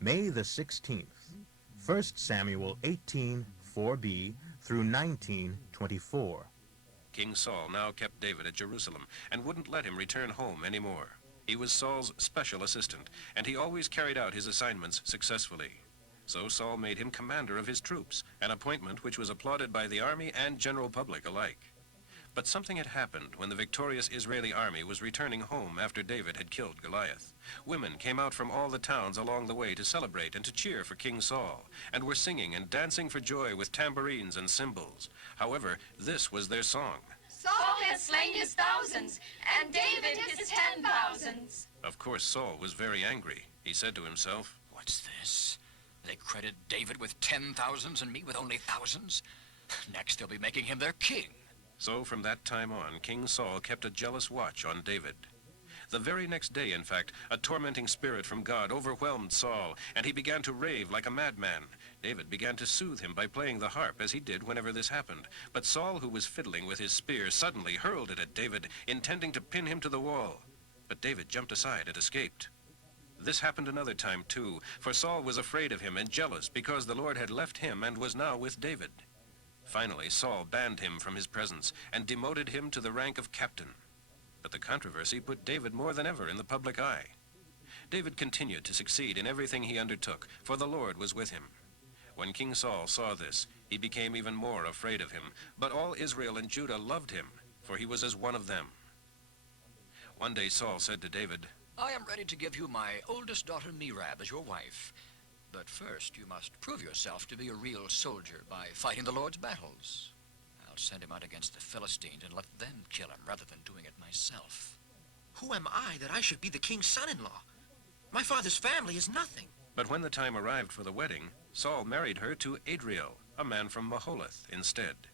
May the 16th, 1 Samuel 18:4b through 19:24. King Saul now kept David at Jerusalem and wouldn't let him return home anymore. He was Saul's special assistant, and he always carried out his assignments successfully. So Saul made him commander of his troops, an appointment which was applauded by the army and general public alike. But something had happened when the victorious Israeli army was returning home after David had killed Goliath. Women came out from all the towns along the way to celebrate and to cheer for King Saul, and were singing and dancing for joy with tambourines and cymbals. However, this was their song. Saul has slain his thousands, and David his 10,000s. Of course, Saul was very angry. He said to himself, "What's this? They credit David with 10,000s and me with only thousands? Next, they'll be making him their king." So from that time on, King Saul kept a jealous watch on David. The very next day, in fact, a tormenting spirit from God overwhelmed Saul, and he began to rave like a madman. David began to soothe him by playing the harp, as he did whenever this happened. But Saul, who was fiddling with his spear, suddenly hurled it at David, intending to pin him to the wall. But David jumped aside and escaped. This happened another time, too, for Saul was afraid of him and jealous because the Lord had left him and was now with David. Finally, Saul banned him from his presence and demoted him to the rank of captain. But the controversy put David more than ever in the public eye. David continued to succeed in everything he undertook, for the Lord was with him. When King Saul saw this, he became even more afraid of him. But all Israel and Judah loved him, for he was as one of them. One day Saul said to David, "I am ready to give you my oldest daughter Merab as your wife. But first, you must prove yourself to be a real soldier by fighting the Lord's battles. I'll send him out against the Philistines and let them kill him rather than doing it myself." Who am I that I should be the king's son-in-law? My father's family is nothing. But when the time arrived for the wedding, Saul married her to Adriel, a man from Maholath, instead.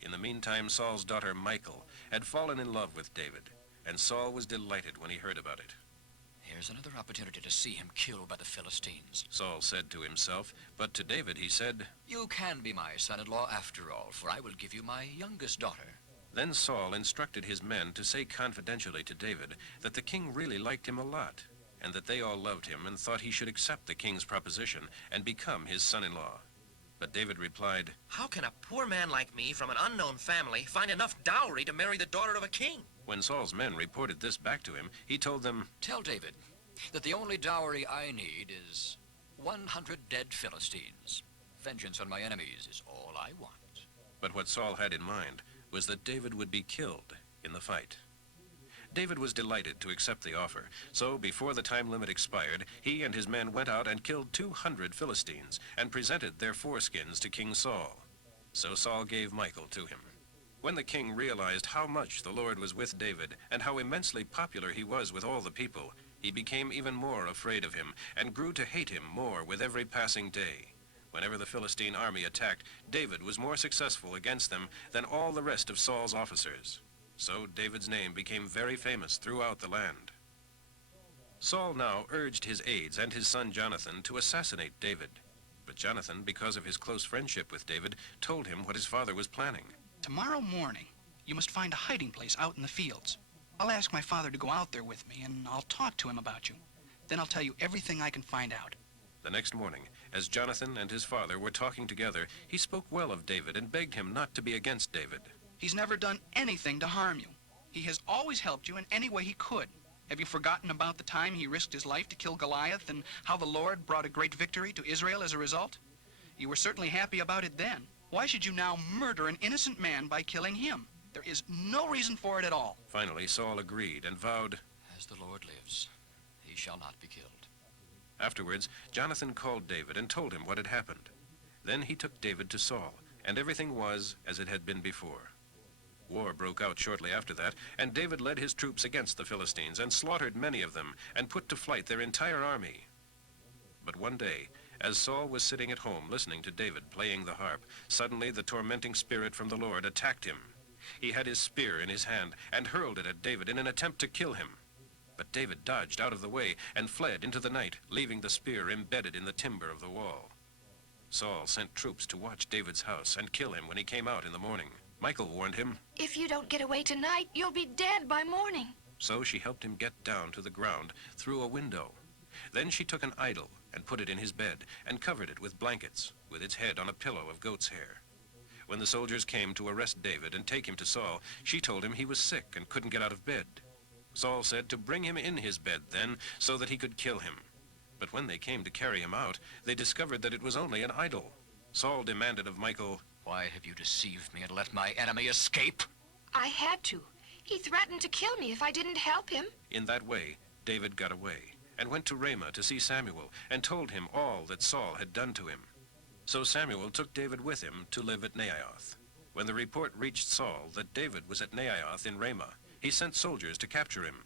In the meantime, Saul's daughter Michal had fallen in love with David, and Saul was delighted when he heard about it. "Here's another opportunity to see him killed by the Philistines," Saul said to himself, but to David he said, "You can be my son-in-law after all, for I will give you my youngest daughter." Then Saul instructed his men to say confidentially to David that the king really liked him a lot, and that they all loved him and thought he should accept the king's proposition and become his son-in-law. But David replied, How can a poor man like me from an unknown family find enough dowry to marry the daughter of a king? When Saul's men reported this back to him, he told them, "Tell David that the only dowry I need is 100 dead Philistines. Vengeance on my enemies is all I want." But what Saul had in mind was that David would be killed in the fight. David was delighted to accept the offer, so before the time limit expired, he and his men went out and killed 200 Philistines and presented their foreskins to King Saul. So Saul gave Michal to him. When the king realized how much the Lord was with David and how immensely popular he was with all the people, he became even more afraid of him and grew to hate him more with every passing day. Whenever the Philistine army attacked, David was more successful against them than all the rest of Saul's officers. So David's name became very famous throughout the land. Saul now urged his aides and his son Jonathan to assassinate David. But Jonathan, because of his close friendship with David, told him what his father was planning. "Tomorrow morning, you must find a hiding place out in the fields. I'll ask my father to go out there with me, and I'll talk to him about you. Then I'll tell you everything I can find out." The next morning, as Jonathan and his father were talking together, he spoke well of David and begged him not to be against David. "He's never done anything to harm you. He has always helped you in any way he could. Have you forgotten about the time he risked his life to kill Goliath and how the Lord brought a great victory to Israel as a result? You were certainly happy about it then. Why should you now murder an innocent man by killing him? There is no reason for it at all." Finally, Saul agreed and vowed, "As the Lord lives, he shall not be killed." Afterwards, Jonathan called David and told him what had happened. Then he took David to Saul, and everything was as it had been before. War broke out shortly after that, and David led his troops against the Philistines and slaughtered many of them and put to flight their entire army. But one day, as Saul was sitting at home listening to David playing the harp, suddenly the tormenting spirit from the Lord attacked him. He had his spear in his hand and hurled it at David in an attempt to kill him. But David dodged out of the way and fled into the night, leaving the spear embedded in the timber of the wall. Saul sent troops to watch David's house and kill him when he came out in the morning. Michal warned him, "If you don't get away tonight, you'll be dead by morning." so she helped him get down to the ground through a window. Then she took an idol and put it in his bed and covered it with blankets, with its head on a pillow of goat's hair. When the soldiers came to arrest David and take him to Saul, she told him he was sick and couldn't get out of bed. Saul said to bring him in his bed then, so that he could kill him. But when they came to carry him out, they discovered that it was only an idol. Saul demanded of Michal, "Why have you deceived me and let my enemy escape?" I had to. He threatened to kill me if I didn't help him. In that way, David got away and went to Ramah to see Samuel and told him all that Saul had done to him. So Samuel took David with him to live at Naioth. When the report reached Saul that David was at Naioth in Ramah, he sent soldiers to capture him.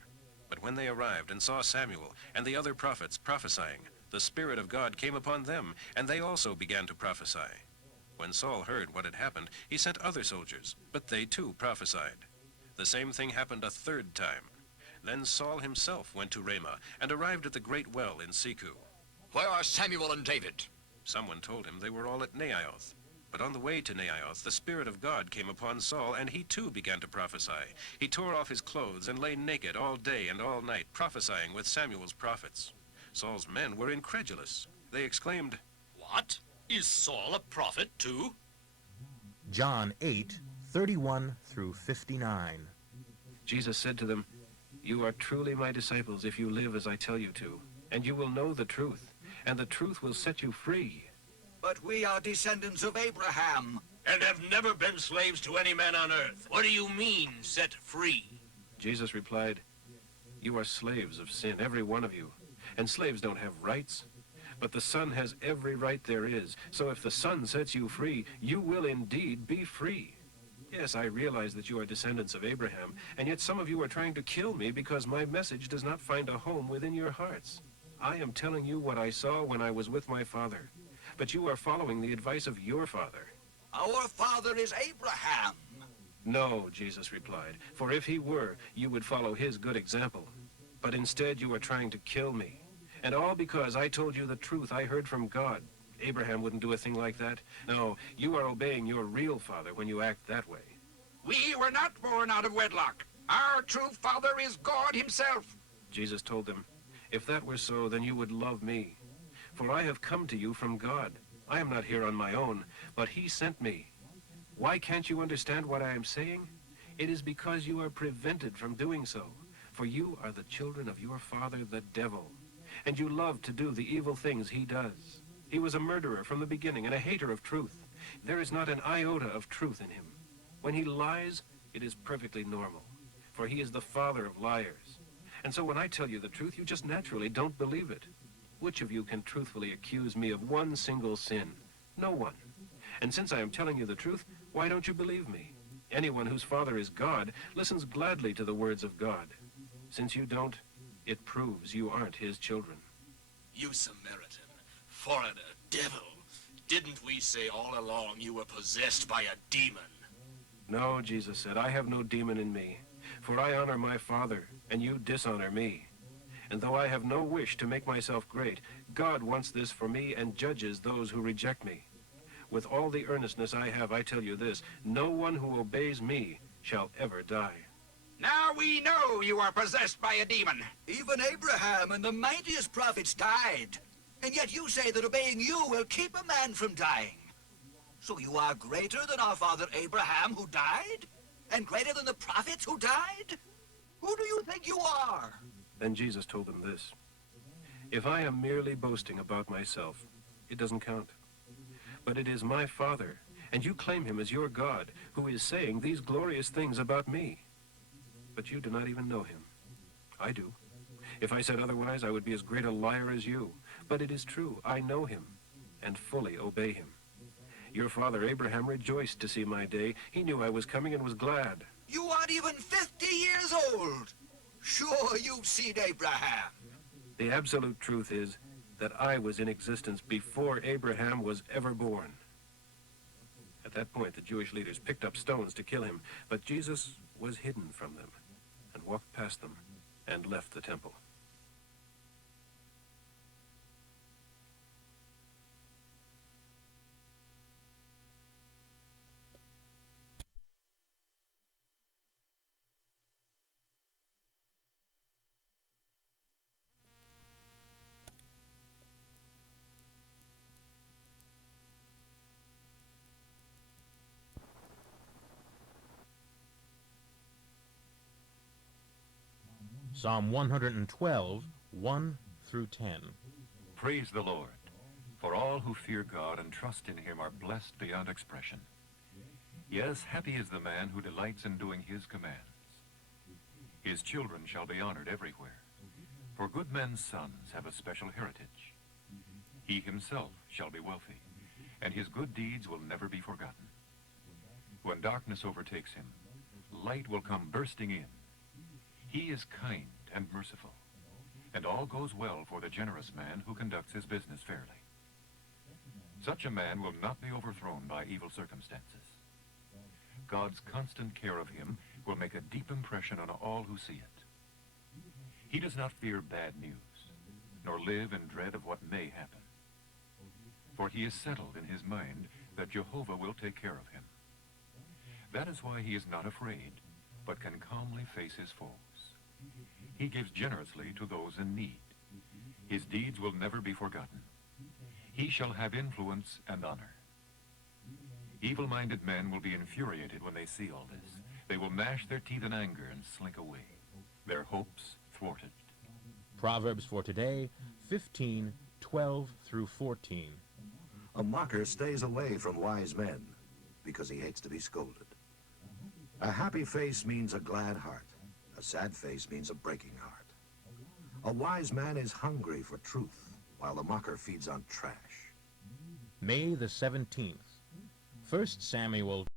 But when they arrived and saw Samuel and the other prophets prophesying, the Spirit of God came upon them, and they also began to prophesy. When Saul heard what had happened, he sent other soldiers, but they too prophesied. The same thing happened a third time. Then Saul himself went to Ramah and arrived at the great well in Siku. "Where are Samuel and David?" Someone told him they were all at Naioth. But on the way to Naioth, the Spirit of God came upon Saul, and he too began to prophesy. He tore off his clothes and lay naked all day and all night, prophesying with Samuel's prophets. Saul's men were incredulous. They exclaimed, "What? Is Saul a prophet too?" John 8:31 through 59. Jesus said to them, "You are truly my disciples if you live as I tell you to, and you will know the truth, and the truth will set you free." "But we are descendants of Abraham." "And have never been slaves to any man on earth. What do you mean, set free?" Jesus replied, "You are slaves of sin, every one of you, and slaves don't have rights. But the Son has every right there is, so if the Son sets you free, you will indeed be free. Yes, I realize that you are descendants of Abraham, and yet some of you are trying to kill me because my message does not find a home within your hearts. I am telling you what I saw when I was with my father, but you are following the advice of your father." "Our father is Abraham." "No," Jesus replied, "for if he were, you would follow his good example. But instead you are trying to kill me. And all because I told you the truth I heard from God. Abraham wouldn't do a thing like that. No, you are obeying your real father when you act that way." We were not born out of wedlock. Our true father is God himself. Jesus told them, "If that were so, then you would love me. For I have come to you from God. I am not here on my own, but he sent me. Why can't you understand what I am saying? It is because you are prevented from doing so. For you are the children of your father, the devil, and you love to do the evil things he does. He was a murderer from the beginning and a hater of truth. There is not an iota of truth in him. When he lies, it is perfectly normal, for he is the father of liars. And so when I tell you the truth, you just naturally don't believe it. Which of you can truthfully accuse me of one single sin? No one. And since I am telling you the truth, why don't you believe me? Anyone whose father is God listens gladly to the words of God. Since you don't, it proves you aren't his children." "You Samaritan, foreigner, devil, didn't we say all along you were possessed by a demon?" "No," Jesus said, "I have no demon in me, for I honor my Father, and you dishonor me. And though I have no wish to make myself great, God wants this for me and judges those who reject me. With all the earnestness I have, I tell you this, no one who obeys me shall ever die." Now we know you are possessed by a demon. "Even Abraham and the mightiest prophets died. And yet you say that obeying you will keep a man from dying. So you are greater than our father Abraham, who died? And greater than the prophets who died? Who do you think you are?" Then Jesus told them this, "If I am merely boasting about myself, it doesn't count. But it is my Father, and you claim him as your God, who is saying these glorious things about me. But you do not even know him. I do. If I said otherwise, I would be as great a liar as you. But it is true, I know him, and fully obey him. Your father Abraham rejoiced to see my day. He knew I was coming and was glad." "You aren't even 50 years old. Sure, you've seen Abraham." The absolute truth is that I was in existence before Abraham was ever born. At that point, the Jewish leaders picked up stones to kill him, but Jesus was hidden from them and walked past them and left the temple. Psalm 112, 1 through 10. Praise the Lord, for all who fear God and trust in him are blessed beyond expression. Yes, happy is the man who delights in doing his commands. His children shall be honored everywhere, for good men's sons have a special heritage. He himself shall be wealthy, and his good deeds will never be forgotten. When darkness overtakes him, light will come bursting in. He is kind and merciful, and all goes well for the generous man who conducts his business fairly. Such a man will not be overthrown by evil circumstances. God's constant care of him will make a deep impression on all who see it. He does not fear bad news, nor live in dread of what may happen. For he is settled in his mind that Jehovah will take care of him. That is why he is not afraid, but can calmly face his foes. He gives generously to those in need. His deeds will never be forgotten. He shall have influence and honor. Evil-minded men will be infuriated when they see all this. They will gnash their teeth in anger and slink away, their hopes thwarted. Proverbs for today, 15, 12 through 14. A mocker stays away from wise men because he hates to be scolded. A happy face means a glad heart. A sad face means a breaking heart. A wise man is hungry for truth, while the mocker feeds on trash. May the 17th. 1 Samuel